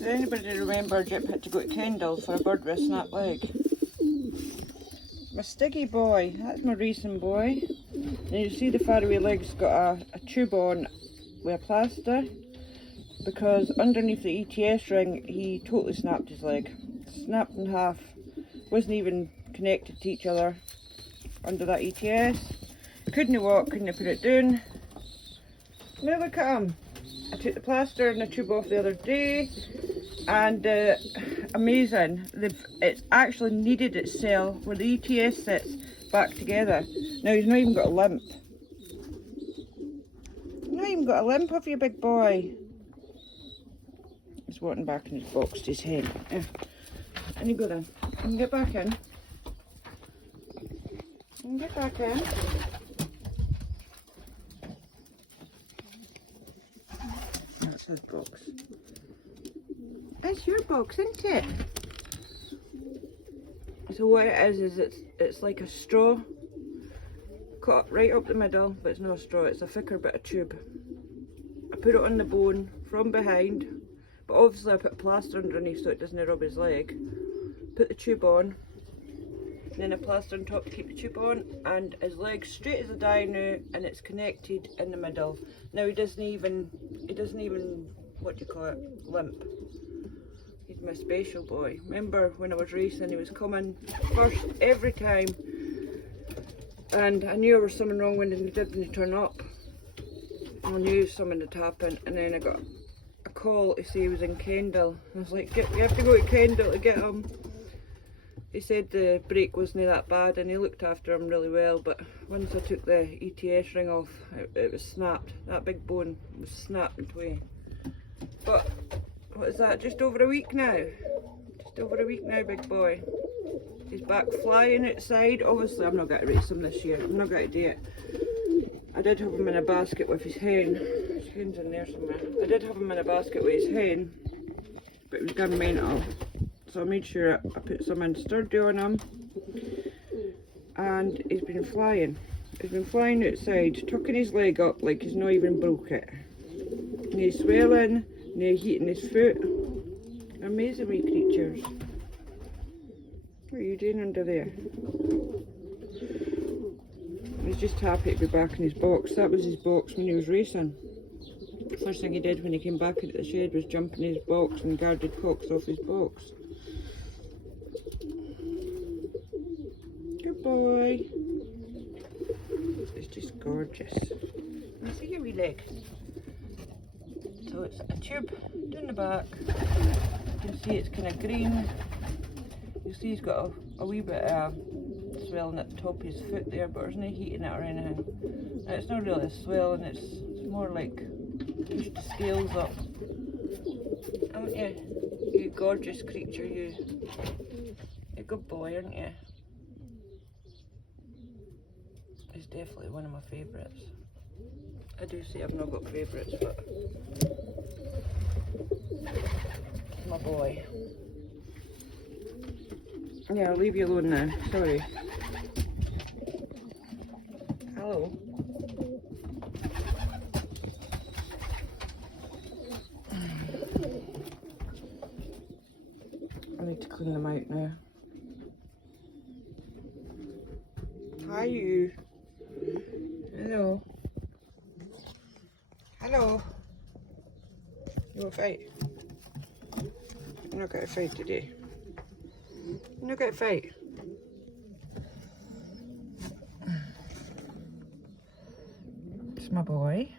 Does anybody remember Jip had to go to Kendal for a bird with a snapped leg? My Stiggy boy, that's my recent boy. And you see the faraway leg's got a tube on with a plaster, because underneath the ETS ring he totally snapped his leg. Snapped in half, wasn't even connected to each other under that ETS. Couldn't walk, couldn't put it down. Now look at him. I took the plaster and the tube off the other day, and amazing, it's actually kneaded itself where the ETS sits back together. Now he's not even got a limp. Not even got a limp, have you, big boy? He's wanting back in his box to his head. Yeah. And you go then. You can get back in. You can get back in. That's his box. It's your box, isn't it? So what it is it's like a straw cut right up the middle, but it's not a straw, it's a thicker bit of tube. I put it on the bone from behind, but obviously I put plaster underneath so it doesn't rub his leg. Put the tube on, and then a plaster on top to keep the tube on, and his leg's straight as a die now, and it's connected in the middle. Now he doesn't even, what do you call it, limp. He's my special boy. Remember when I was racing, he was coming first every time, and I knew there was something wrong when he didn't turn up. I knew something had happened, and then I got a call to say he was in Kendal. I was like, we have to go to Kendal to get him. He said the brake wasn't that bad, and he looked after him really well, but once I took the ETS ring off, it was snapped. That big bone was snapped in twain. But what is that, just over a week now? Just over a week now, big boy. He's back flying outside. Obviously I'm not going to race him this year, I'm not going to do it. I did have him in a basket with his hen. His hen's in there somewhere. I did have him in a basket with his hen, but he was gone mental. So I made sure I put some sturdy on him, and he's been flying. He's been flying outside, tucking his leg up like he's not even broke it. No swelling, no heat in his foot. Amazing wee creatures. What are you doing under there? He's just happy to be back in his box. That was his box when he was racing. First thing he did when he came back into the shed was jump in his box and guarded cocks off his box. Good boy. It's just gorgeous. You see your wee leg? So it's a tube down the back. You can see it's kind of green. You see he's got a wee bit of swelling at the top of his foot there, but there's no heating it or anything. Now, it's not really a swelling, it's more like pushed the scales up. Haven't you? You gorgeous creature, you. You're a good boy, aren't you? He's definitely one of my favourites. I do say I've not got favourites, but he's my boy. Yeah, I'll leave you alone now. Sorry. Hello. I need to clean them out now. Hi, you. Hello. Hello. You want to fight? I'm not going to fight today. I'm not going to fight. It's my boy.